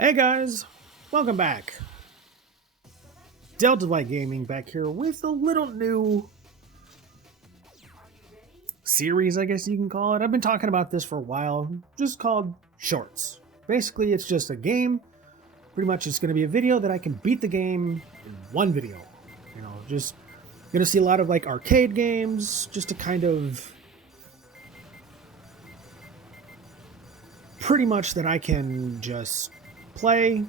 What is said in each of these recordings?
Hey guys, welcome back. Delta Light Gaming back here with a little new series, I guess you can call it. I've been talking about this for a while, just called Shorts. Basically, it's just a game. Pretty much it's going to be a video that I can beat the game in one video. You know, just going to see a lot of like arcade games, just to kind of pretty much that I can just play,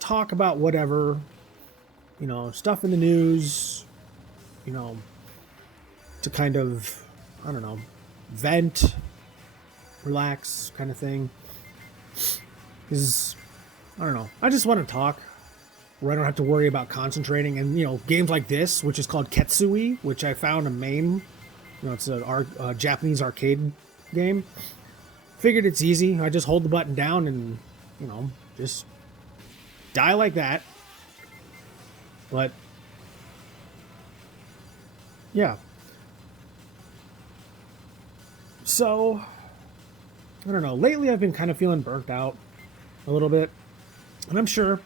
talk about whatever, you know, stuff in the news, you know, to kind of, I don't know, vent, relax kind of thing. Because, I don't know, I just want to talk where I don't have to worry about concentrating. And, you know, games like this, which is called Ketsui, which I found a MAME, you know, it's a Japanese arcade game. Figured it's easy. I just hold the button down and, you know, just die like that. But yeah. So I don't know. Lately I've been kind of feeling burnt out a little bit. And I'm sure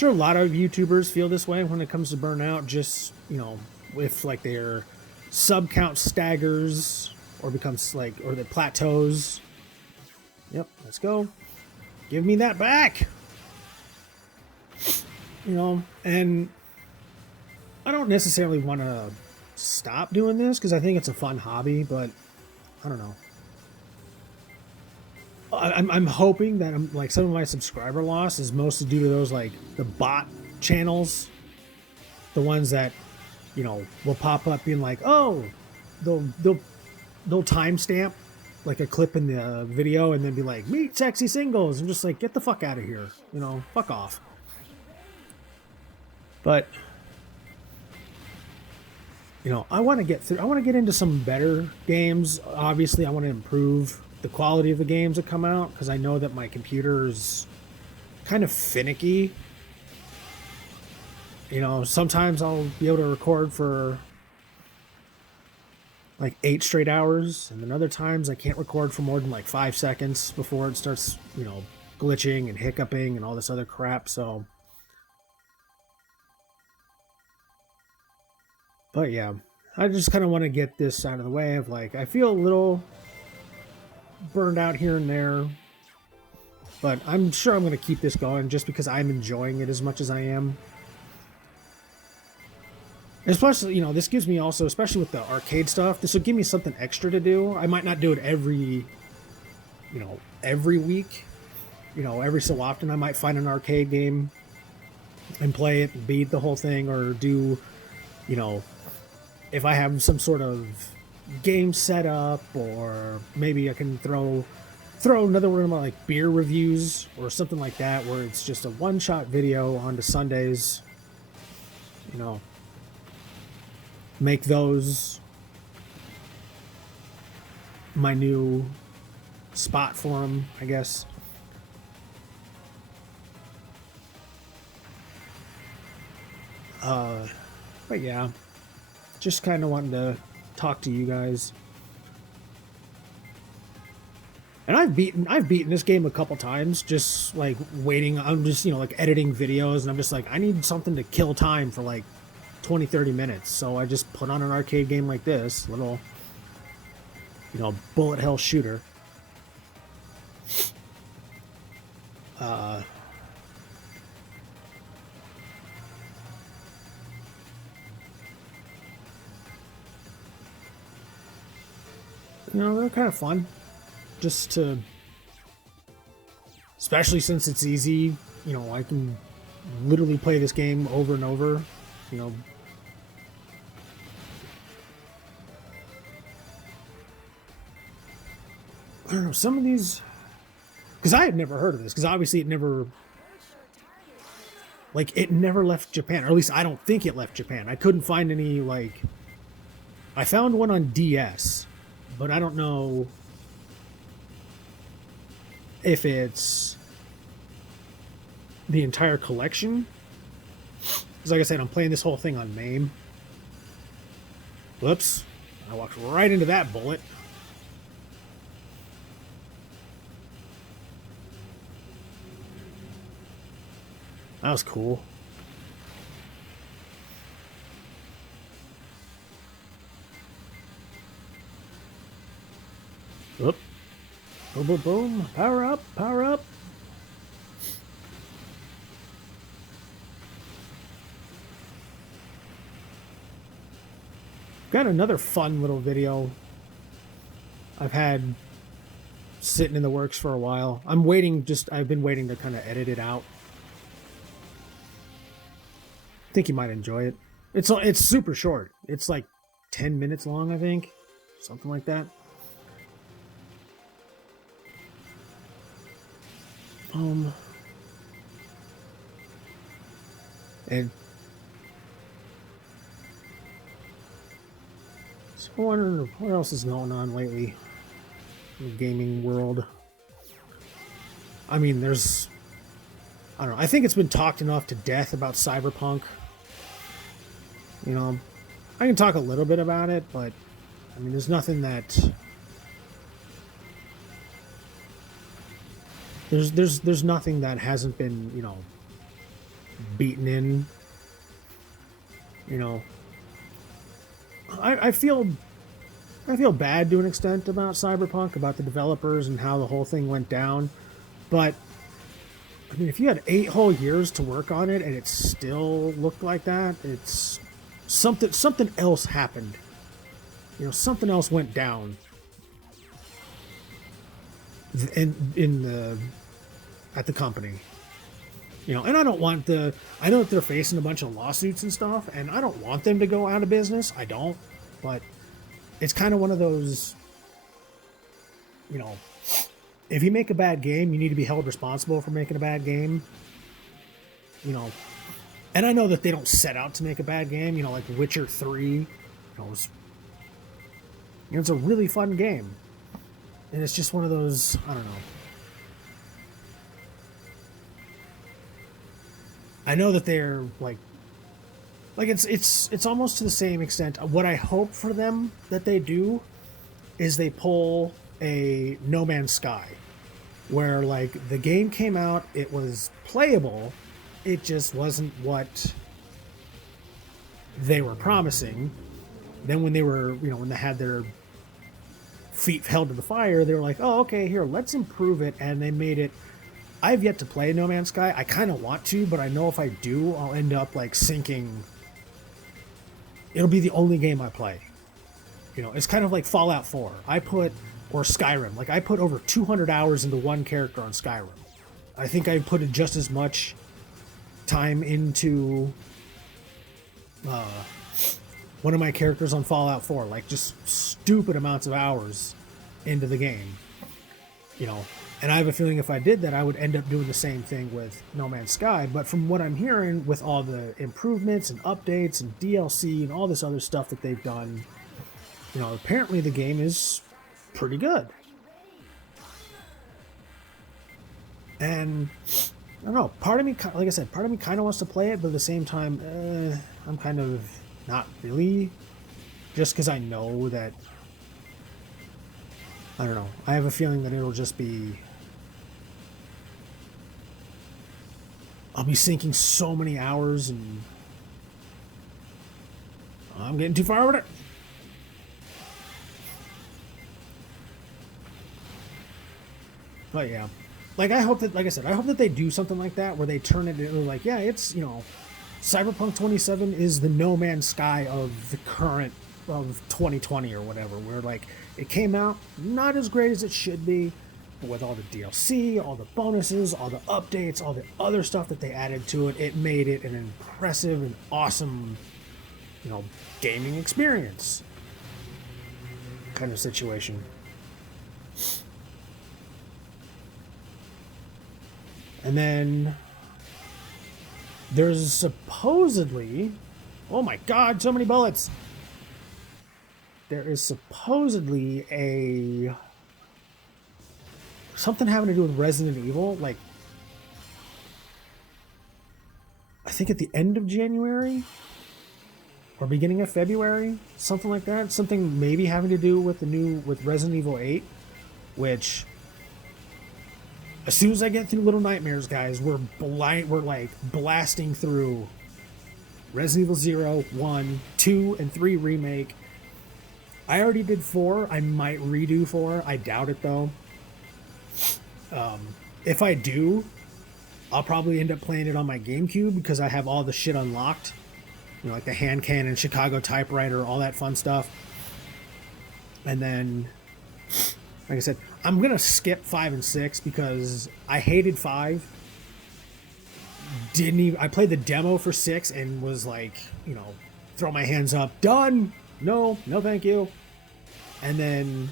a lot of YouTubers feel this way when it comes to burnout, just, you know, if like their sub count staggers or becomes like, or the plateaus. Yep, let's go. Give me that back. You know, and I don't necessarily want to stop doing this because I think it's a fun hobby, but I don't know. I'm hoping that I'm like some of my subscriber loss is mostly due to those like the bot channels, the ones that, you know, will pop up being like, oh, they'll timestamp like a clip in the video and then be like, meet sexy singles. I'm just like, get the fuck out of here, you know, fuck off. But you know, I want to get through. I want to get into some better games. Obviously, I want to improve the quality of the games that come out because I know that my computer is kind of finicky. You know, sometimes I'll be able to record for like 8 straight hours, and then other times I can't record for more than like 5 seconds before it starts, you know, glitching and hiccuping and all this other crap. So, but yeah, I just kind of want to get this out of the way of like, I feel a little burned out here and there, but I'm sure I'm going to keep this going just because I'm enjoying it as much as I am. Especially, you know, this gives me also, especially with the arcade stuff, this will give me something extra to do. I might not do it every week. You know, every so often I might find an arcade game and play it and beat the whole thing, or do, you know, if I have some sort of game set up, or maybe I can throw another one of my like beer reviews or something like that, where it's just a one-shot video onto Sundays. You know, make those my new spot for them, I guess. But yeah, just kind of wanting to talk to you guys. And I've beaten this game a couple times, just like waiting. I'm just, you know, like editing videos, and I'm just like, I need something to kill time for like 20-30 minutes. So I just put on an arcade game like this, little, you know, bullet hell shooter. You know, they're kind of fun, just to, especially since it's easy. You know, I can literally play this game over and over. You know, I don't know, some of these, because I had never heard of this, because obviously it never left Japan, or at least I don't think it left Japan. I couldn't find any, like, I found one on DS, but I don't know if it's the entire collection. Because like I said, I'm playing this whole thing on MAME. Whoops. I walked right into that bullet. That was cool. Oop. Boom, boom, boom. Power up, power up. Got another fun little video I've had sitting in the works for a while. I've been waiting to kind of edit it out. I think you might enjoy it. It's super short. It's like 10 minutes long, I think. Something like that. And so I wonder what else is going on lately in the gaming world. I mean, I don't know. I think it's been talked enough to death about Cyberpunk. You know, I can talk a little bit about it, but I mean, there's nothing that there's nothing that hasn't been, you know, beaten in. You know, I feel bad to an extent about Cyberpunk, about the developers and how the whole thing went down, but I mean, if you had 8 whole years to work on it and it still looked like that, it's something else happened. You know, something else went down. At the company. You know, and I know that they're facing a bunch of lawsuits and stuff, and I don't want them to go out of business. I don't, but it's kind of one of those, you know, if you make a bad game, you need to be held responsible for making a bad game. You know, and I know that they don't set out to make a bad game. You know, like Witcher 3, you know, it's a really fun game, and it's just one of those, I don't know. I know that they're like it's almost to the same extent. What I hope for them that they do is they pull a No Man's Sky, where like the game came out, it was playable, it just wasn't what they were promising. Then when they were, you know, when they had their feet held to the fire, they were like, oh, okay, here, let's improve it, and they made it. I've yet to play No Man's Sky. I kind of want to, but I know if I do, I'll end up like sinking. It'll be the only game I play. You know, it's kind of like Fallout 4. Or Skyrim. Like, I put over 200 hours into one character on Skyrim. I think I put just as much time into one of my characters on Fallout 4. Like, just stupid amounts of hours into the game. You know, and I have a feeling if I did that, I would end up doing the same thing with No Man's Sky. But from what I'm hearing, with all the improvements and updates and DLC and all this other stuff that they've done, you know, apparently the game is pretty good. And I don't know, part of me, like I said, part of me kind of wants to play it, but at the same time, I'm kind of not really, just because I know that, I don't know, I have a feeling that it'll just be, I'll be sinking so many hours, and I'm getting too far with it. But yeah, like I hope that, like I said, I hope that they do something like that where they turn it into like, yeah, it's, you know, Cyberpunk 27 is the No Man's Sky of the current, of 2020 or whatever, where like it came out not as great as it should be, but with all the DLC, all the bonuses, all the updates, all the other stuff that they added to it, it made it an impressive and awesome, you know, gaming experience kind of situation. And then there's supposedly, oh my god, so many bullets. There is supposedly something having to do with Resident Evil, like I think at the end of January or beginning of February, something like that. Something maybe having to do with with Resident Evil 8, which as soon as I get through Little Nightmares, guys, we're like blasting through Resident Evil 0, 1, 2, and 3 remake. I already did 4. I might redo 4. I doubt it though. If I do, I'll probably end up playing it on my GameCube because I have all the shit unlocked. You know, like the hand cannon, Chicago typewriter, all that fun stuff. And then, like I said, I'm going to skip 5 and 6 because I hated 5. I played the demo for 6 and was like, you know, throw my hands up. Done! No thank you. And then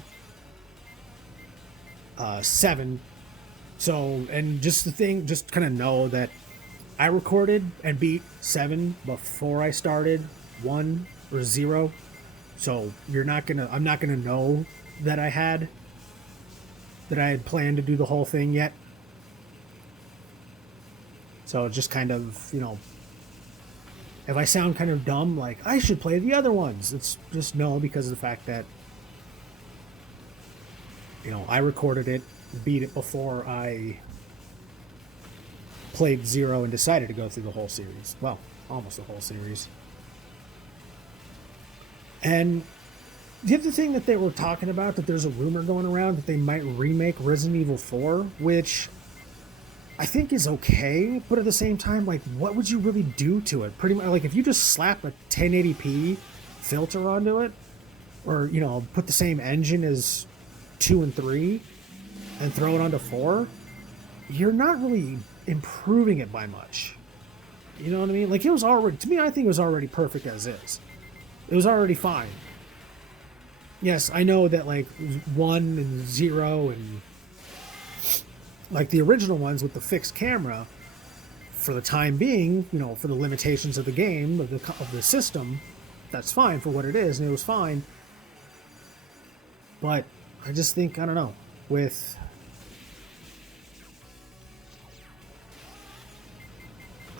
7. So, and just kind of know that I recorded and beat 7 before I started 1 or 0. So I'm not gonna know that I had planned to do the whole thing yet. So just kind of, you know, if I sound kind of dumb, like I should play the other ones, it's just no, because of the fact that, you know, I recorded it, beat it before I played 0 and decided to go through the whole series. Well, almost the whole series. And the other thing that they were talking about, that there's a rumor going around that they might remake Resident Evil 4, which I think is okay, but at the same time, like, what would you really do to it? Pretty much, like, if you just slap a 1080p filter onto it, or, you know, put the same engine as 2 and 3, and throw it onto 4, you're not really improving it by much. You know what I mean? Like, it was already, to me, I think it was already perfect as is. It was already fine. Yes, I know that, like, 1 and 0 and, like, the original ones with the fixed camera, for the time being, you know, for the limitations of the game, of the system, that's fine for what it is, and it was fine. But I just think, I don't know, with...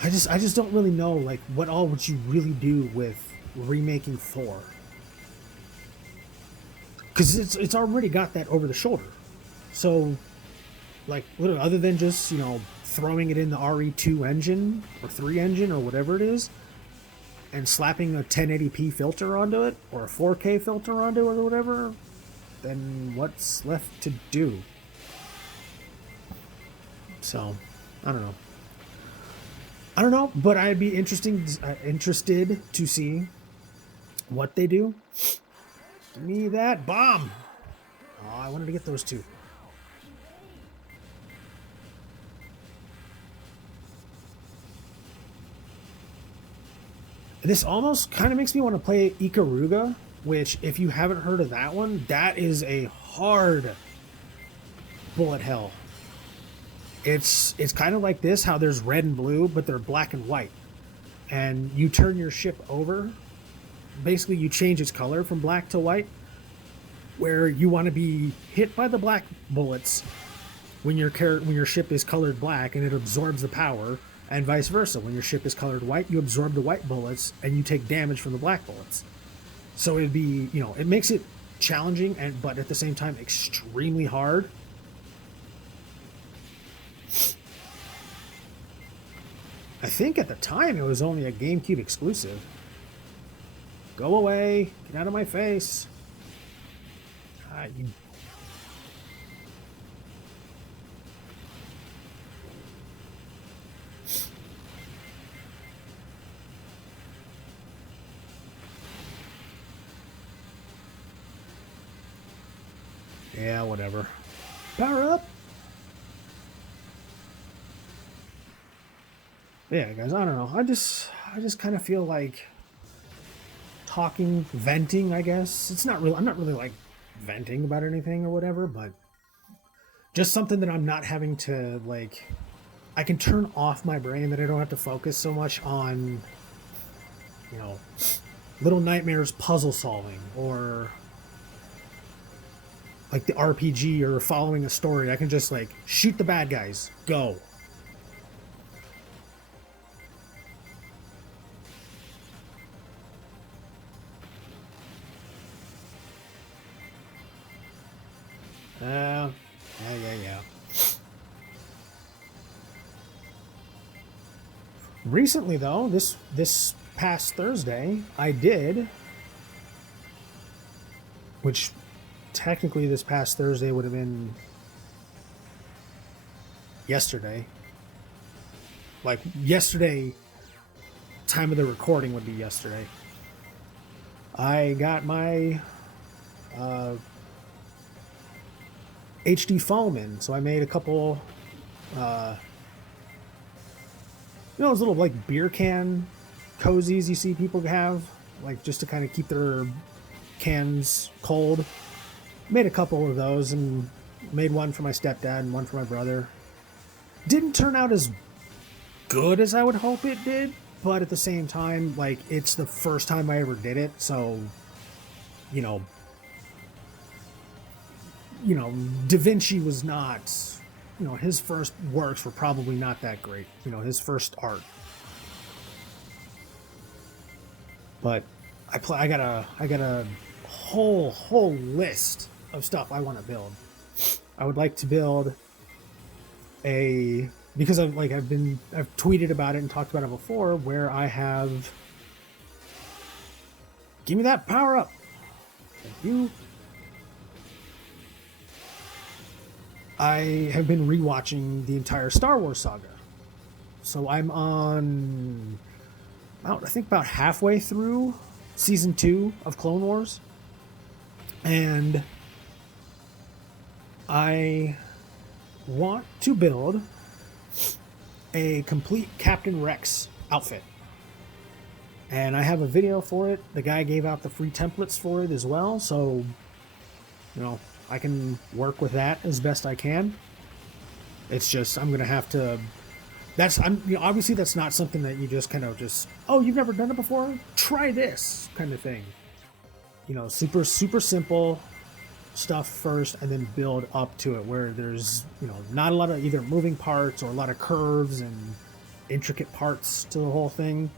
I just don't really know, like, what all would you really do with remaking 4? Because it's already got that over the shoulder. So, like, literally, other than just, you know, throwing it in the RE2 engine, or 3 engine, or whatever it is, and slapping a 1080p filter onto it, or a 4K filter onto it, or whatever, then what's left to do? So, I don't know. But I'd be interested to see what they do. Give me that bomb! Oh, I wanted to get those 2. This almost kind of makes me want to play Ikaruga, which, if you haven't heard of that one, that is a hard bullet hell. It's kind of like this, how there's red and blue, but they're black and white. And you turn your ship over. Basically, you change its color from black to white, where you want to be hit by the black bullets when your ship is colored black, and it absorbs the power, and vice versa. When your ship is colored white, you absorb the white bullets, and you take damage from the black bullets. So it'd be, you know, it makes it challenging, but at the same time extremely hard. I think at the time it was only a GameCube exclusive. Go away! Get out of my face! Yeah, whatever. Power up! Yeah, guys, I don't know. I just kind of feel like talking, venting, I guess. It's not really, I'm not really like venting about anything or whatever, but just something that I'm not having to, like, I can turn off my brain, that I don't have to focus so much on, you know, Little Nightmares puzzle solving, or like the RPG, or following a story. I can just, like, shoot the bad guys, go. Yeah. Recently, though, this past Thursday, I did, which technically this past Thursday would have been yesterday. Like yesterday, time of the recording would be yesterday. I got my HD foam in, so I made a couple, those little like beer can cozies you see people have, like just to kind of keep their cans cold. Made a couple of those and made one for my stepdad and one for my brother. Didn't turn out as good as I would hope it did, but at the same time, like, it's the first time I ever did it, so, you know, Da Vinci was not, his first works were probably not that great, his first art. But I got a whole list of stuff I want to build. I would like to build because I've tweeted about it and talked about it before, where I have, give me that power up. Thank you. I have been rewatching the entire Star Wars saga. So I'm on I think about halfway through season 2 of Clone Wars. And I want to build a complete Captain Rex outfit. And I have a video for it. The guy gave out the free templates for it as well, so I can work with that as best I can. It's just I'm gonna have to. Obviously that's not something that you just kind of oh, you've never done it before? Try this kind of thing. Super simple stuff first, and then build up to it where there's not a lot of either moving parts or a lot of curves and intricate parts to the whole thing.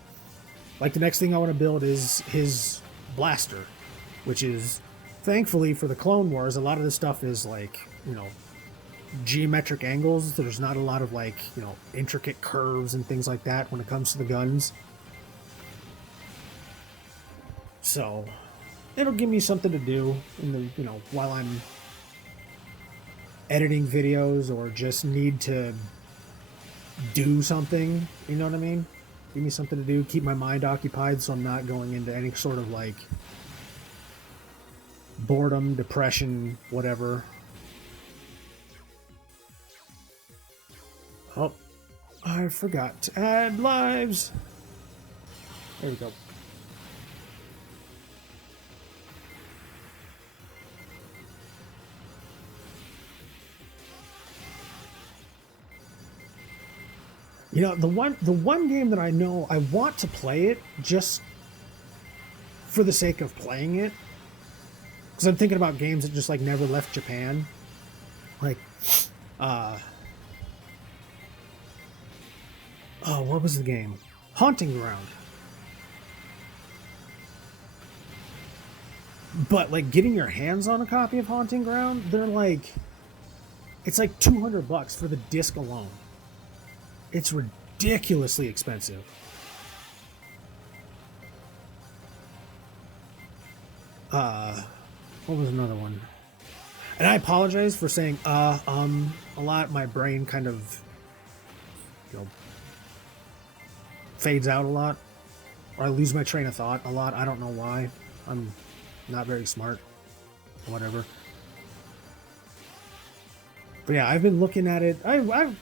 Like the next thing I want to build is his blaster, which is, thankfully for the Clone Wars, a lot of this stuff is like geometric angles. There's not a lot of intricate curves and things like that when it comes to the guns, so it'll give me something to do in the while I'm editing videos or just need to do something. You know what I mean? Give me something to do, keep my mind occupied, so I'm not going into any sort of boredom, depression, whatever. Oh, I forgot to add lives. There we go. The one game that I know I want to play it just for the sake of playing it, because I'm thinking about games that just never left Japan, what was the game? Haunting Ground. But getting your hands on a copy of Haunting Ground, they're it's $200 for the disc alone. It's ridiculously expensive. What was another one? And I apologize for saying a lot. My brain kind of fades out a lot, or I lose my train of thought a lot. I don't know why. I'm not very smart or whatever. But yeah, I've been looking at it. I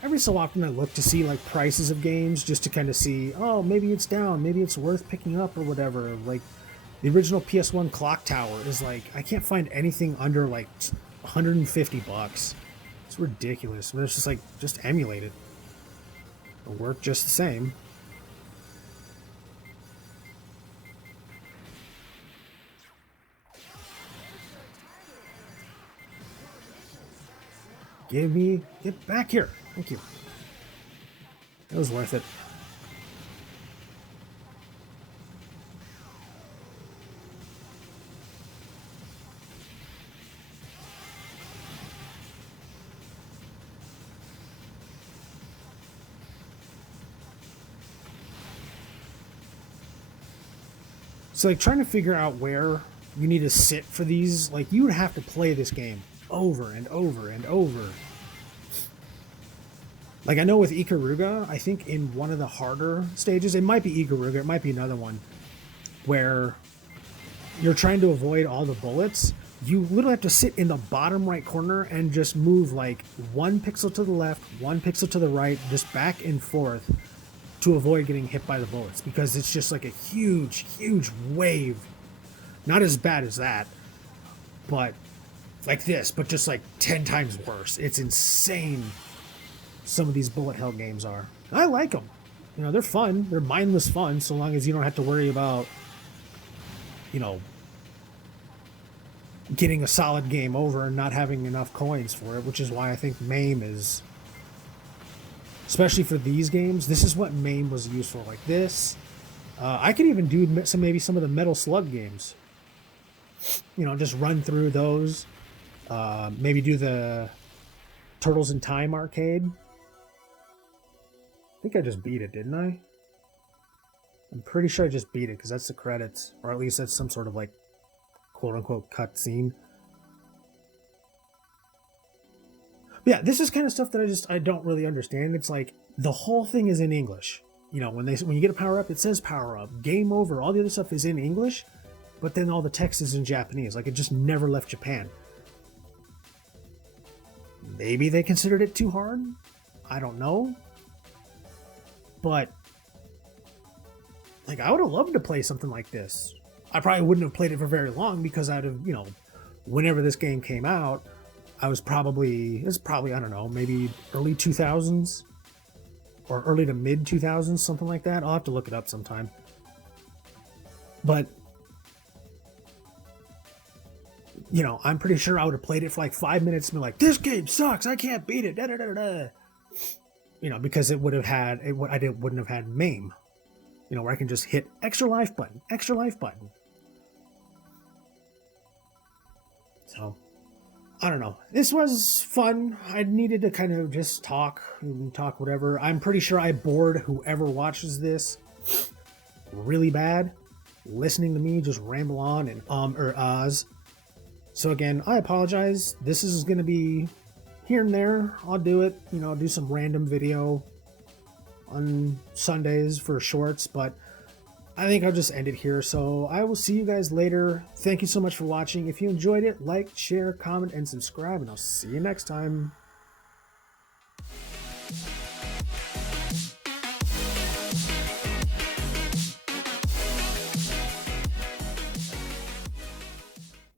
every so often I look to see prices of games just to kind of see, oh, maybe it's down, maybe it's worth picking up or whatever. The original PS1 Clock Tower is I can't find anything under $150. It's ridiculous. But it's just emulate it. It'll work just the same. Get back here. Thank you. It was worth it. So like trying to figure out where you need to sit for these, like you would have to play this game over and over and over. Like I know with Ikaruga, I think in one of the harder stages, it might be Ikaruga, it might be another one, where you're trying to avoid all the bullets. You literally have to sit in the bottom right corner and just move like 1 pixel to the left, 1 pixel to the right, just back and forth to avoid getting hit by the bullets, because it's just like a huge, huge wave. Not as bad as that, but like this, but just like 10 times worse. It's insane. Some of these bullet hell games are. I like them. You know, they're fun. They're mindless fun, so long as you don't have to worry about, you know, getting a solid game over and not having enough coins for it, which is why I think MAME is, especially for these games, this is what MAME was used for. Like this. I could even do maybe some of the Metal Slug games. You know, just run through those. Maybe do the Turtles in Time arcade. I think I just beat it, didn't I? I'm pretty sure I just beat it because that's the credits, or at least that's some sort of like quote-unquote cutscene. Yeah, this is kind of stuff that I don't really understand. It's like the whole thing is in English. You know, when you get a power up, it says power up, game over. All the other stuff is in English, but then all the text is in Japanese. Like it just never left Japan. Maybe they considered it too hard. I don't know. But like I would have loved to play something like this. I probably wouldn't have played it for very long because I'd have, you know, whenever this game came out, it's probably, I don't know, maybe early 2000s or early to mid 2000s, something like that. I'll have to look it up sometime. But, you know, I'm pretty sure I would have played it for like 5 minutes and be like, this game sucks, I can't beat it, da da da da. You know, because it would have had, wouldn't have had MAME. You know, where I can just hit extra life button, extra life button. So, I don't know. This was fun. I needed to kind of just talk whatever. I'm pretty sure I bored whoever watches this really bad, listening to me just ramble on and or ahs. So again, I apologize. This is going to be here and there. I'll do it. You know, do some random video on Sundays for shorts, but I think I'll just end it here. So I will see you guys later. Thank you so much for watching. If you enjoyed it, like, share, comment, and subscribe, and I'll see you next time.